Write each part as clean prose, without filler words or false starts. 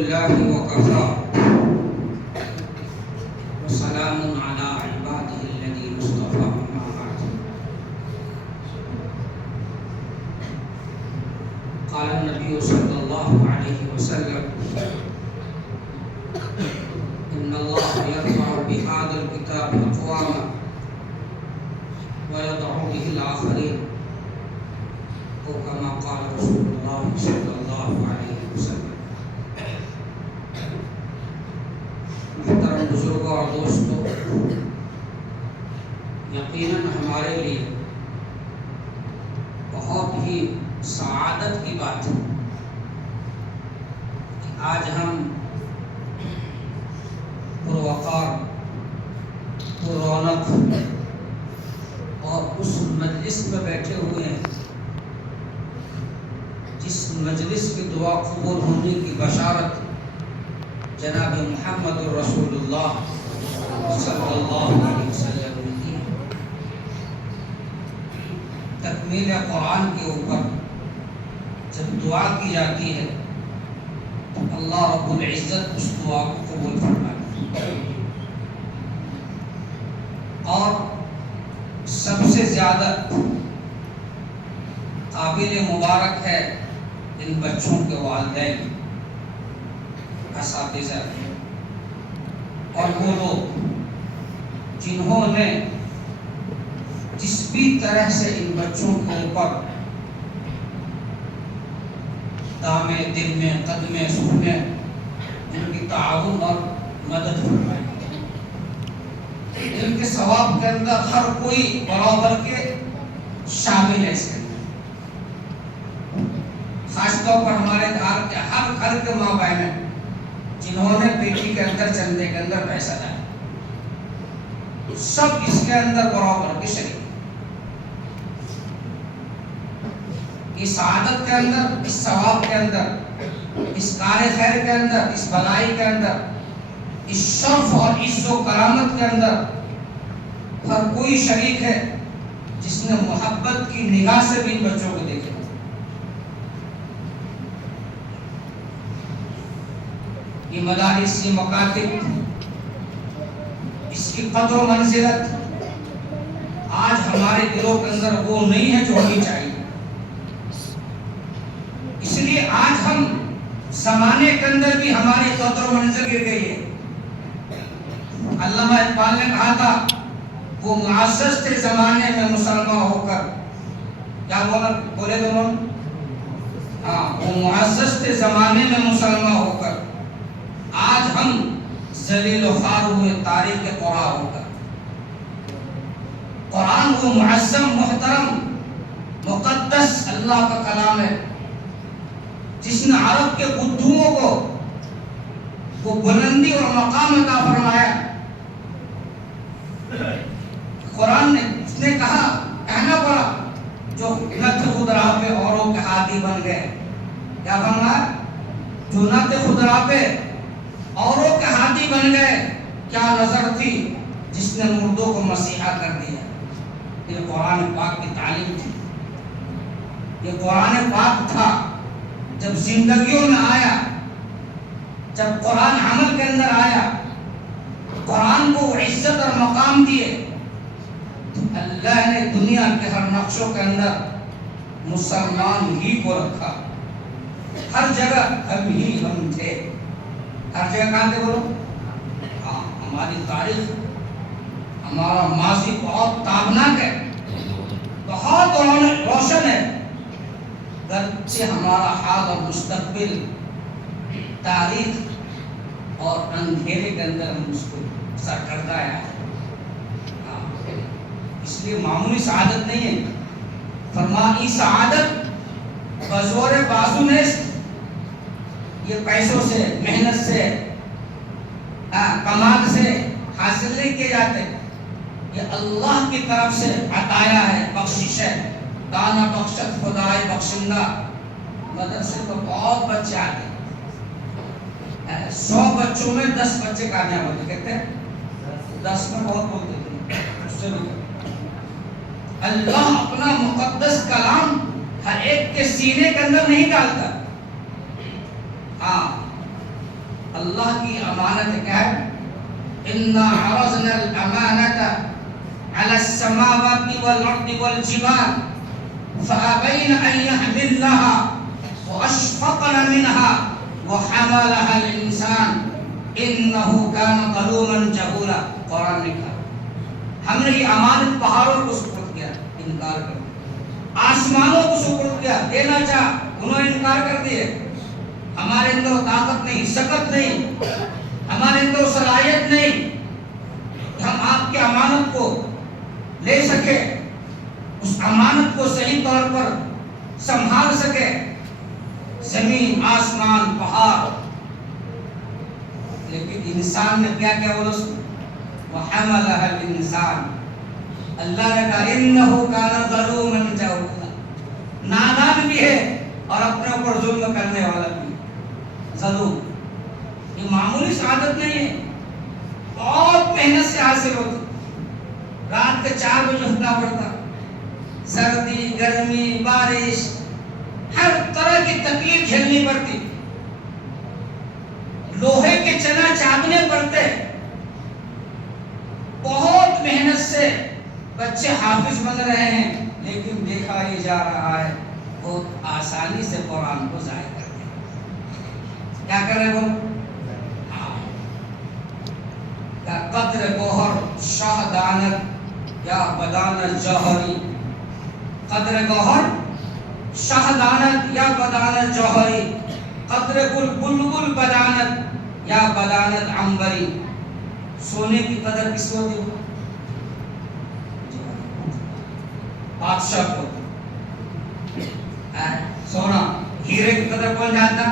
لله وكفى وسلام على عباده الذين اصطفى أما بعد. قال النبي صلى الله عليه وسلم إن الله يرفع بهذا الكتاب أقواما ويضع به الآخرين أو كما قال رسول الله صلى الله عليه وسلم. محترم بزرگوں اور دوستوں، یقیناً ہمارے لیے بہت ہی سعادت کی بات ہے کہ آج ہم پروقار، پررونق اور اس مجلس میں بیٹھے ہوئے ہیں جس مجلس کی دعا قبول ہونے کی بشارت جناب محمد رسول اللہ صلی اللہ علیہ وسلم نے دی. تکمیل قرآن کے اوپر جب دعا کی جاتی ہے تو اللہ رب العزت اس دعا کو قبول فرماتا ہے. اور سب سے زیادہ قابل مبارک ہے ان بچوں کے والدین، اساتذہ اور وہ لوگ جنہوں نے جس بھی طرح سے ان بچوں کے اوپر دامے دل میں قدمے سکھنے ان کی تعاون اور مدد فرمائی. ان کے ثواب کے اندر ہر کوئی برابر کے شامل ہے. اس کے خاص طور پر ہمارے ہر گھر کے ماں بہن ہیں جنہوں نے بیٹی کے اندر چندے کے اندر پیسہ ڈالا، سب اس کے اندر برابر کے شریک. اس عادت کے اندر، اس ثواب کے اندر، اس کار خیر کے اندر، اس بھلائی کے اندر، اس شرف اور عزت و کرامت کے اندر ہر کوئی شریک ہے جس نے محبت کی نگاہ سے بھی ان بچوں کو دیکھا. یہ مدارس، یہ مکاتب، اس کی قدر و منزلت آج ہمارے دلوں کے اندر وہ نہیں ہے جو ہونی چاہیے. اس لیے آج ہم زمانے کے اندر بھی ہماری قدر و منزل گر گئی ہے. علامہ اقبال نے کہا تھا وہ معزز تھے زمانے میں مسلمان ہو کر. کیا بولے دونوں؟ ہاں، وہ معزز تھے زمانے میں مسلمان ہو کر، آج ہم ذلیل و خوار ہوئے تاریخ قرآن ہو کر. قرآن وہ معظم، محترم، مقدس اللہ کا کلام ہے جس نے عرب کے بدھوؤں کو وہ بلندی اور مقام عطا فرمایا. قرآن نے اس نے کہنا پڑا جو نہ تھے خود راہ پہ اوروں کے ہادی بن گئے. کیا فرمایا؟ جو نہ تھے خود راہ پہ اوروں کے ہادی بن گئے. کیا نظر تھی جس نے مردوں کو مسیحا کر دیا. یہ قرآن پاک کی تعلیم تھی. یہ قرآن پاک تھا جب زندگیوں میں آیا، جب قرآن عمل کے اندر آیا، قرآن کو عزت اور مقام دیے تو اللہ نے دنیا کے ہر نقشوں کے اندر مسلمان ہی کو رکھا. ہر جگہ ہم ہی ہم تھے. ہر جگہ کہاں تھے بولو؟ ہاں، ہماری تاریخ، ہمارا ماضی بہت تابناک ہے، بہت روشن ہے. گرچہ ہمارا حال اور مستقبل تاریخ اور اندھیرے کے اندر ہم اس کو سرکردہ ہے. اس لیے معمولی سعادت نہیں ہے. فرمائی سعادت بزور بازو نیست، یہ پیسوں سے، محنت سے، کمال سے حاصل نہیں کیے جاتے. یہ اللہ کی طرف سے عطایا ہے، بخشش ہے. دانا بخشت خدائے بخشندہ. مدرسے تو بہت بچے آتے ہیں، 100 بچوں میں 10 بچے کامیاب ہوتے. کہتے ہیں 10 میں بہت بولتے ہیں. اللہ اپنا مقدس کلام ہر ایک کے سینے کے اندر نہیں ڈالتا. ہاں، اللہ کی امانت کیا ہے؟ اِنَّا عَرَضْنَا الْأَمَانَةَ عَلَى السَّمَاوَاتِ وَالْأَرْضِ وَالْجِبَالِ فَأَبَيْنَ أَن يَحْمِلْنَهَا وَأَشْفَقْنَ مِنْهَا وَحَمَلَهَا الْإِنسَانُ إِنَّهُ كَانَ ظَلُومًا جَهُولًا۔ قرآن نے کہا ہم نے یہ امانت پہاڑوں کو سپرد کیا، انکار کر، آسمانوں کو سپرد کیا، دینا چاہ، انہوں نے انکار کر دیے۔ ہمارے اندر طاقت نہیں، سکت نہیں، ہمارے اندر صلاحیت نہیں کہ ہم آپ کی امانت کو لے سکے، اس امانت کو صحیح طور پر سنبھال سکے۔ زمین، آسمان، پہاڑ، لیکن انسان نے کیا کیا بولو؟ وَحَمَلَهَا الْإِنسَانُ، اللہ نے کہا إِنَّهُ كَانَ ظَلُومًا جَهُولًا، نادان بھی ہے اور اپنے اوپر ظلم کرنے والا بھی، ظلم۔ یہ معمولی سعادت نہیں ہے، بہت محنت سے حاصل ہوتی، رات کے 4 بجے اٹھنا پڑتا، سردی، گرمی، بارش، ہر طرح کی تکلیف جھیلنی پڑتی، لوہے کے چنا چاندنے پڑتے، بہت محنت سے بچے حافظ بن رہے ہیں، لیکن دیکھا ہی جا رہا ہے بہت آسانی سے قرآن کو ضائع کرتے ہیں۔ کیا کر رہے وہ؟ قدر گوہر شاہ دانت یا بدانت جوہری، قدر گوہر شاہ دانت یا بدانت جوہری، قدر گل بلبل بدانت یا بدانت عنبری۔ سونے کی قدر کس کو دی؟ بادشاہ کو۔ سونا، ہیرے کی قدر کون جانتا؟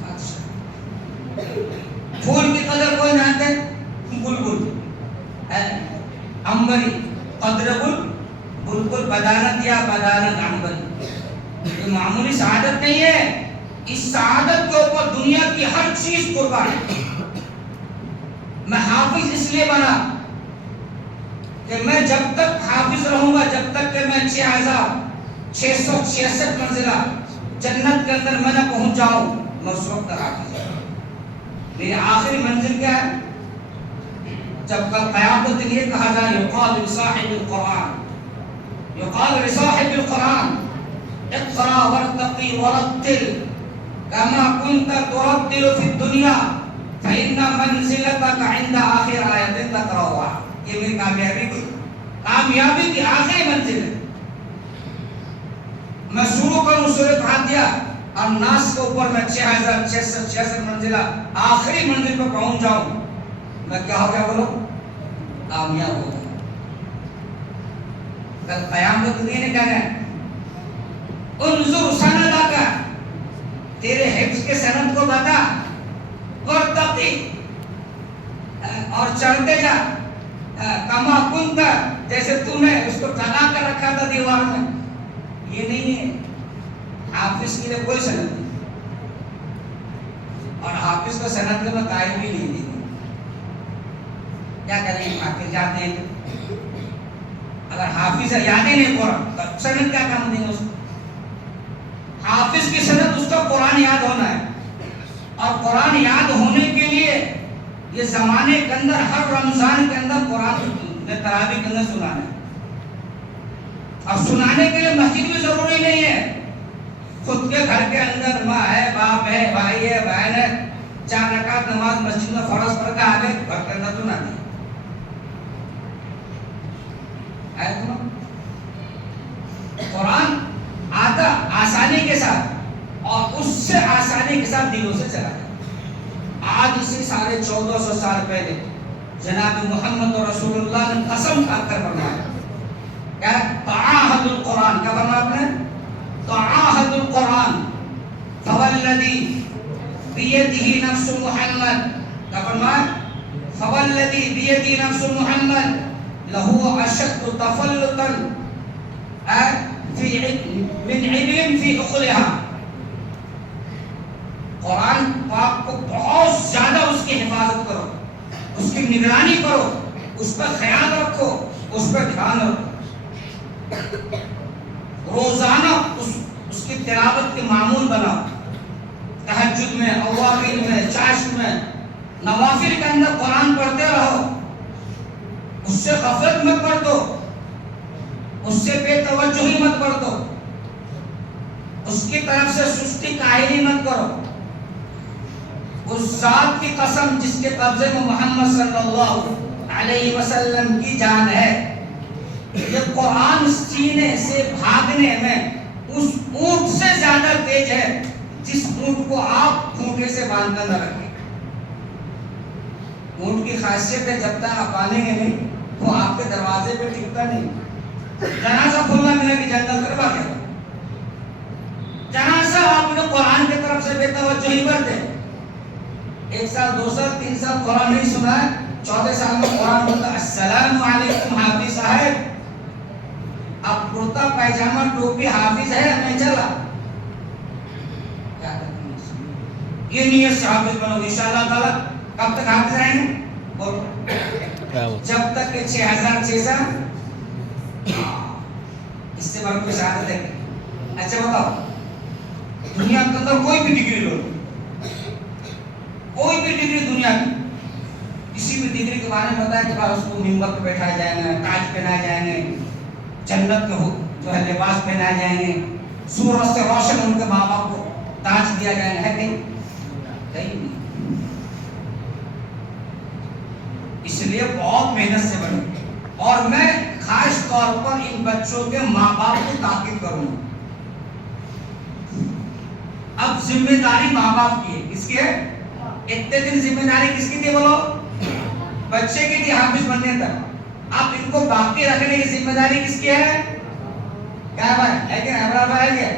بادشاہ۔ پھول کی قدر کون جانتے؟ بلبل۔ عنبری، قدر گل بلبل بدانت یا بدانت عنبری۔ یہ معمولی سعادت نہیں ہے، اس سعادت کے اوپر دنیا کی ہر چیز قربان ہے۔ میں حافظ اس لیے بنا کہ میں جب تک حافظ رہوں گا، جب تک کہ میں 6666 منزلہ جنت کے اندر میں نہ پہنچ جاؤں، میں اس وقت تک حافظ ہوں۔ میری آخری منزل کیا ہے؟ جب کل قیامت کے لیے کہا جائے یقال لصاحب القرآن، یقال لصاحب القرآن اقرا وارتقی ورتل کما کنت ترتل فی الدنیا فإن منزلتک عند آخر آیت تقرأها۔ یہ میری کامیابی کی آخری منزل ہے۔ میں شروع کروں سورۃ فاتحہ اور ناس کے اوپر میں 6666 منزلہ آخری منزل پر پہنچ جاؤں، میں کیا ہو گیا بولو؟ کامیاب ہو گیا۔ کل قیامت کے دن کیا ہے؟ انظر سندک، تیرے حفظ کے سند کو بتا، ورتقی، اور چڑھتے جا، کما کنت، جیسے تو نے اس کو ٹنا کر رکھا تھا دیوار میں۔ یہ نہیں ہے، حافظ کے لیے کوئی سند نہیں، اور حافظ کو سند کے میں قائل بھی نہیں دی۔ کیا کریں گے؟ حافظ جاتے ہیں، اگر حافظ یاد ہی نہیں قرآن تو سند کیا کام دیں گے اس کو؟ حافظ کی سند اس کا قرآن یاد ہونا ہے، اور قرآن یاد ہونے کے لیے یہ زمانے کے اندر ہر رمضان کے اندر قرآن نے تراویح کے اندر سنانا ہے، اور سنانے کے لیے مسجد بھی ضروری نہیں ہے، خود کے گھر کے اندر ماں ہے، باپ ہے، بھائی ہے، بہن ہے، 4 رکعت نماز مسجد میں فرض پڑھ کے آگے گھر کے اندر سنا دی قرآن آتا آسانی کے ساتھ، اور اس سے آسانی کے ساتھ دلوں سے چلا جاتا۔ آج اسی 1450 سال پہلے جناب محمد رسول اللہ نے قسم کھا کر فرمایا، کیا تعاہد القرآن، کیا فرمایا آپ نے؟ تعاہد القرآن فوالذی بیدہ نفس محمد، کیا فرمایا؟ فوالذی بیدہ نفس محمد لہو اشد تفلتا من علم فی عقلها۔ قرآن پاک کو بہت زیادہ اس کی حفاظت کرو، اس کی نگرانی کرو، اس پر خیال رکھو، اس پر دھیان رکھو، روزانہ اس کی تلاوت کے معمول بناؤ۔ तहज्जुद में, अवामीन में, चाश्त में, नवाफिल के अंदर कुरान पढ़ते रहो, उससे गफलत मत कर दो, उससे बेतवज्जुही मत कर दो, उसकी तरफ से सुस्ती काहिली मत करो। उस जात की कसम जिसके कब्जे में मोहम्मद सल्लल्लाहु अलैहि वसल्लम की जान है, ये कुरान सीने से भागने में उस ऊंट से ज्यादा तेज है जिस ऊंट को आप खूंटे से बांध कर न रखें। ऊंट की खासियत है जब तक आप बांधेंगे नहीं वो आपके दरवाजे पे टिकता नहीं। जनाजा खुला मिला कि जंगल करवा के जनाजा आपने कुरान की तरफ से बेतवज्जुही कर दे। 1 साल 2 साल 3 साल कुरान नहीं सुना है, 14 साल में कुरान बोलता अस्सलामु अलैकुम हाफिज साहब, अब कुर्ता पैजामा टोपी हाफिज है नहीं चला, ये नियत से हाफिज बनो इंशाअल्लाह ताला। कब तक हाफिज रहेंगे? बोलो जब तक के 6600 इससे बड़ी कोई शहादत है? अच्छा बताओ, दुनिया के अंदर कोई भी डिग्री लो, कोई भी डिग्री दुनिया की, किसी भी डिग्री के बारे में बताया कि भाई उसको मिंबर पे बैठाया जाएगा, ताज पहनाए जाएंगे, जन्नत के जो है लिबास पहनाए जाएंगे, सूरज से रोशन उनके माँ बाप को ताज दिया जाएगा, है कहीं? कहीं नहीं। इसलिए बहुत मेहनत से बने। और मैं खास तौर पर इन बच्चों के माँ बाप को ताकीद करूंगा। अब जिम्मेदारी माँ बाप की है, किसकी है? इतने दिन जिम्मेदारी किसकी थी बोलो? बच्चे की थी हाफिज बनने तक। अब इनको बाकी रखने की जिम्मेदारी किसकी है? क्या भाई है क्या? बराबर है क्या?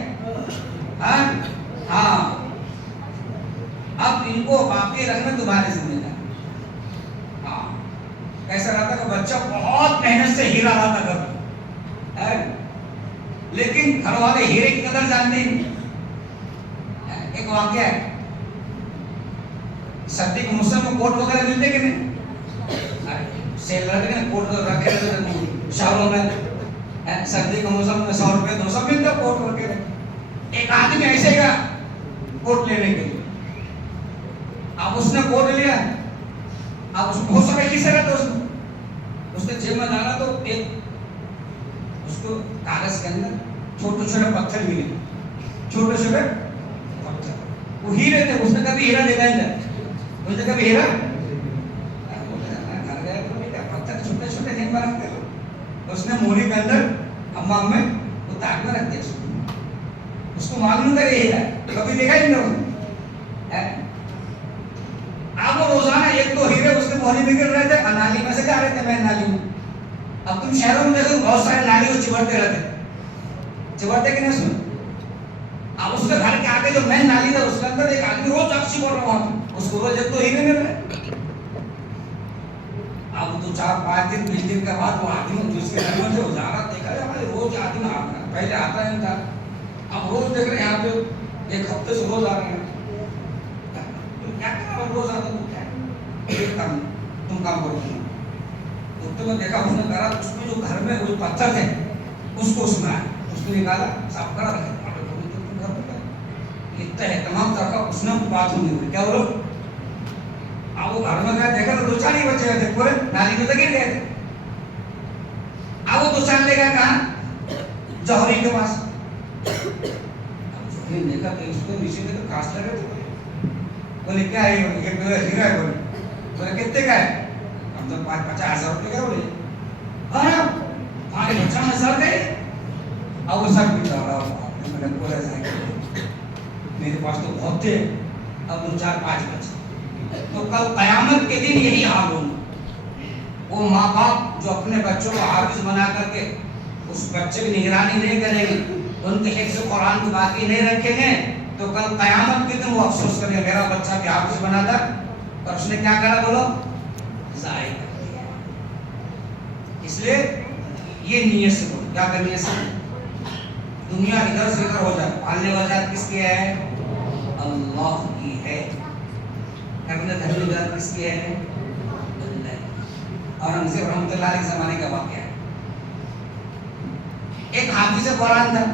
हाँ, अब इनको बाकी रखना तुम्हारी जिम्मेदारी। हाँ, ऐसा रहता कि बच्चा बहुत मेहनत से हीरा लाता करता है, लेकिन घर वाले हीरे की कदर जानते नहीं। एक वाक्य है, सर्दी के मौसम में कोट वगैरह मिलते कि नहीं? सेल रहते हैं कोट रखे रहते शहरों में, सर्दी के मौसम में 100 रुपये 200 मिलते कोट वगैरह। एक आदमी ऐसे गया कोट लेने के लिए, अब उसने कोट लिया, अब उसको हो सके किसे रहता उसने जेब में डाला तो एक उसको कागज के अंदर छोटे छोटे पत्थर मिले, छोटे छोटे पत्थर, वो हीरे थे। उसने कभी हीरा देखा ही नहीं, उसने कभी हीरा पत्थर छोटे छोटे नहीं रखते, उसने मोरी के अंदर अम्मा में वो ताक में रख दिया। उसको मालूम था ये हीरा, कभी देखा ही नहीं। अब वो रोजाना 1-2 हीरे उसके मोहरी में गिर रहे थे, नाली में से जा रहे थे, मैं नाली में। अब तुम शहरों में देखो बहुत सारे नाली को चिबड़ते रहते, चिबड़ते कि नहीं सुन? अब उसके घर के आगे जो मेन नाली था उसके अंदर एक आदमी रोज अक्सी बोल रहा हूँ, उसको रोज 1-2 हीरे मिल रहे। अब 2-4-5 दिन 20 दिन के बाद वो आदमी जिसके घर में जो जा रहा देखा हमारे रोज आदमी आ रहा, पहले आता नहीं था, अब रोज देख रहे हैं यहाँ पे 1 हफ्ते से रोज आ रहे हैं। क्या रोज आता तुम काम करो। तो मैं देखा उसने करा, उसमें जो घर में वो पत्थर थे उसको उसमें उसने निकाला, साफ करा रखे। इतना एहतमाम रखा, उसने बात नहीं हुई। क्या बोलो? अब वो घर में गया, देखा तो 2-4 ही बच्चे थे, पूरे नाली में तो गिर गए थे। अब वो 2-4 ले गया कहाँ? जौहरी के पास। अब जौहरी देखा तो उसको नीचे देखा कांच लगे थे। बोले क्या है ये? हीरा है। बोले कितने का है? हम तो 50,000 रुपये का। बोले अरे 50,000 गए। अब वो सब भी रहा, मैंने बोला मेरे पास तो बहुत थे, अब 2-4-5 बचे। तो कल कयामत के दिन यही हाल होगा। वो माँ बाप जो अपने बच्चों को हाफिज बना करके उस बच्चे की निगरानी नहीं करेंगे, उनके हिफ्ज़ कुरान को बाकी नहीं रखेंगे, तो कल कयामत के दिन वो अफसोस करेंगे मेरा बच्चा भी हाफिज बना था और उसने क्या करा? बोलो ज़ाया कर दिया। इसलिए ये नियत से बोलो, क्या करनी है? दुनिया इधर से उधर हो जाए, पालने वाला किसकी है? अल्लाह की है। अपने धर्म की किसकी है? अल्लाह। और हमसे रहमतुल्लाह अलैह के ज़माने का वाक़या है। एक हाफिज़ कुरान था,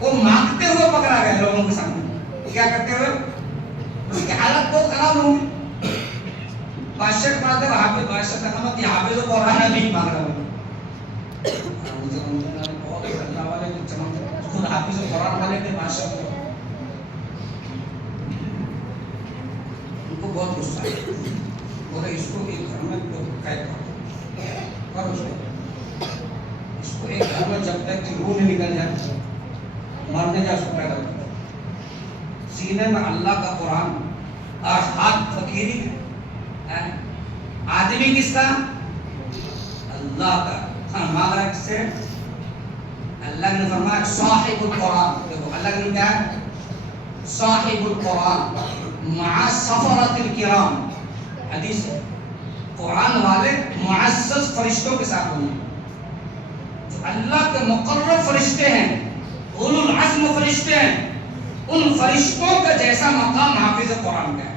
वो मांगते हुए है लोगों के सामने, क्या करते हुए उसकी हालत बहुत खराब होगी। बादशाह के पास हाफिज, बादशाह का नाम है हाफिज कुरान अभी मांग रहा हूँ, बहुत अल्लाह वाले चमक, खुद हाफिज कुरान वाले थे बादशाह को, उनको बहुत गुस्सा है, बोले इसको एक घर में कैद कर, इसको एक घर में जब तक रूह नहीं निकल जाए, मरने जा उसको पैदा करता, सीने में अल्लाह का कुरान और हाथ फकीरी है। आदमी किसका? अल्लाह का। हाँ, मांग रहा किससे? अल्लाह ने फरमाया साहिबुल कुरान। देखो अल्लाह ने क्या है? साहिबुल कुरान मआ सफरतिल किराम, हदीस है, कुरान वाले मुअज़्ज़ज़ फरिश्तों के साथ होंगे, जो अल्लाह के मुक़र्रब फरिश्ते हैं, उलुल अज़्म फरिश्ते हैं, उन फरिश्तों का जैसा मकाम हाफिज कुरान का है।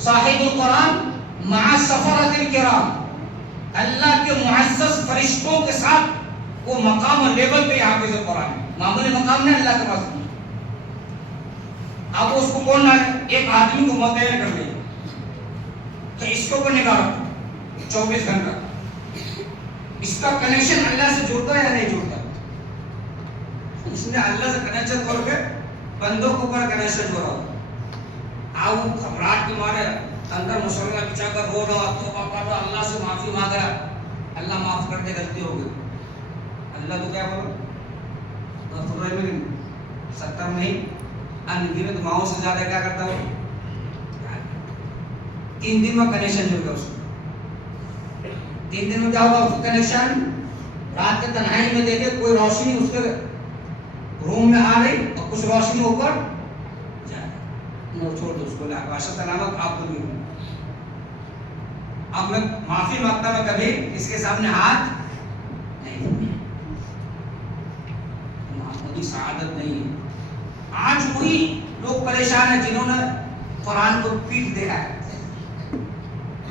साहिबुल कुरान मआ सफरतिल किराम, अल्लाह के मुअज़्ज़ज़ फरिश्तों के साथ वो मकाम और लेवल पे हाफिज कुरान है, मामूली मकाम नहीं अल्लाह के पास। अब उसको कौन ना एक आदमी को मुतय्यन कर लिया तो इसके ऊपर निगाह रखो 24 घंटा, इसका कनेक्शन अल्लाह से जुड़ता है या नहीं जुड़ता? इसने अल्लाह से कनेक्शन तोड़ के बंदों के ऊपर कनेक्शन जोड़ा, आओ घबराहट के मारे अंदर मुसलमान बिछा कर रो रहा, तो पापा अल्लाह से माफी मांग रहा, अल्लाह माफ कर दे, गलती हो गई। अल्लाह तो क्या बोलो, तो 70 नहीं अनगिनत माओ से ज्यादा क्या करता हो, 3 दिन में कनेक्शन जुड़ गया उसको। 3 दिन में क्या होगा उसका कनेक्शन? रात के तन्हाई में देखे कोई रोशनी उसके रूम में आ रही और कुछ रोशनी ऊपर छोड़ दो उसको, बादशाह सलामत आपको नहीं। अब मैं माफी मांगता, मैं कभी इसके सामने हाथ नहीं, मोहम्मदी सआदत नहीं है। आज वही लोग परेशान है जिन्होंने कुरान को पीठ देखा है,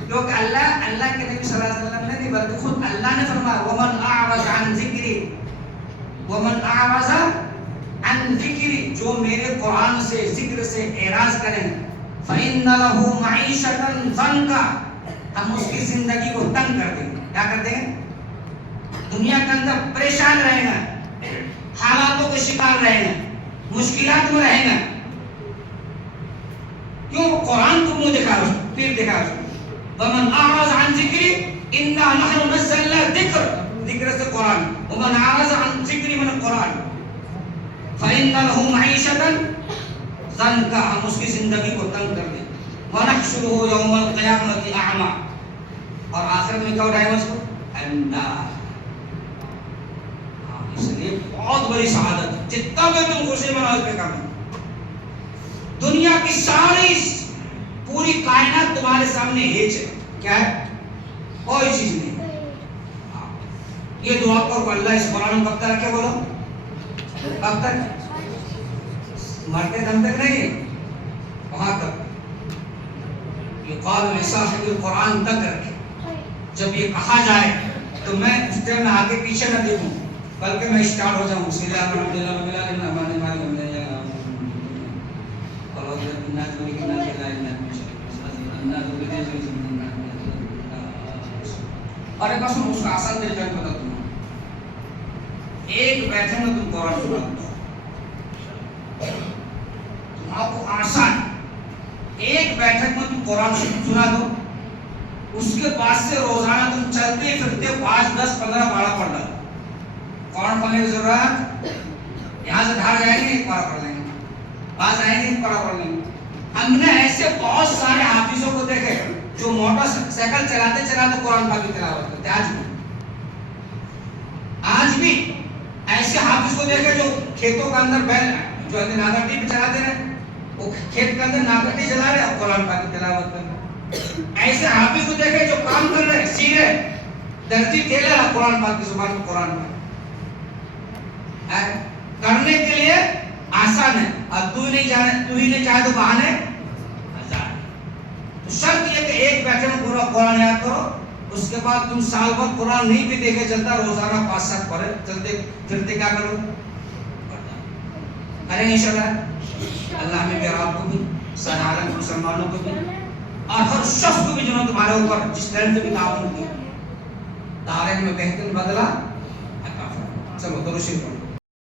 क्योंकि अल्लाह के नबी सल्लल्लाहु अलैहि वसल्लम ने नहीं बल्कि खुद अल्लाह ने फरमाया वमन अअरज़ अन ज़िक्री, वमन अअरज़ अन ज़िक्री, जो मेरे कुरान से जिक्र से एराज करें, फ़इन्न लहू मईशतन ज़ंका, हम उसकी जिंदगी को तंग कर देंगे। क्या कर देंगे? दुनिया के अंदर परेशान रहेगा, हालातों के शिकार रहेगा, मुश्किलात में रहेगा। क्यों? कुरान तुमने देखा उसको, फिर देखा उसको, वमन अअरज़ अन ज़िक्री इन्ना नहनु नज़्ज़लना ज़िक्र, जिक्र से कुरान, वमन अअरज़ अन ज़िक्री मन कुरान फ़इन्न लहू मईशतन ज़ंका, हम उसकी जिंदगी को तंग कर दें, व नहशुरुहु यौमल क़ियामति अअमा, और आखिरत में क्या उठाएंगे उसको? अंधा। इसलिए बहुत बड़ी शहादत, जितना भी तुम खुशी मनाओ पे काम, दुनिया की सारी पूरी कायनात तुम्हारे सामने हेज है, क्या है? कोई चीज नहीं। ये दुआ करो अल्लाह इस कुरान कब तक रखे, बोलो कब तक? मरते दम तक नहीं, वहां तक युक़ाल लिसाहिबिल कुरान तक रखे। जब ये कहा जाए तो मैं उस टाइम आगे पीछे न देखूं, बल्कि मैं स्टार्ट हो जाऊं, सीधा अरे बस उसका आसान तरीका बता दूं, एक बैठे में तुम कुरान सुना दो, आपको आसान, एक बैठक में तुम कुरान सुना दो, उसके बाद से रोजाना तुम चलते फिरते 5, 10, 15 पारा पढ़ लो। कुरान पढ़ने की जरूरत, यहाँ से धार जाएंगे एक पारा पढ़ लेंगे, पास आएंगे एक पारा पढ़ लेंगे। हमने ऐसे बहुत सारे हाफिजों को देखे जो मोटरसाइकिल चलाते चलाते कुरान पाक की तिलावत करते, आज भी ऐसे हाफिज को देखे जो खेतों के अंदर बैल जो नागरटी पे चलाते रहे, वो खेत के अंदर नागरटी चला रहे और कुरान पाक की तिलावत कर रहे। ऐसे हाफिज को देखे जो काम कर रहे, सी रहे, दर्जी टेलर कुरान पाक की जुबान में कुरान पाक करने के लिए आसान है, और तू ही नहीं चाहे तो बहाने आसान। तो शर्त ये कि एक बैठे में पूरा कुरान याद करो, उसके बाद तुम साल भर कुरान नहीं भी देखे चलता, रोजाना 5-7 पढ़े चलते फिरते क्या करो, کریں گے انشاءاللہ. اللہ ہمیں بھی آپ کو بھی سارے عالم کے مسلمانوں کو بھی اور ہر شخص کو بھی جنہوں نے تمہارے اوپر جس طرح سے بھی تعاون کیا دارین میں بہترین بدلہ عطا فرمائے. چلو درود شریف.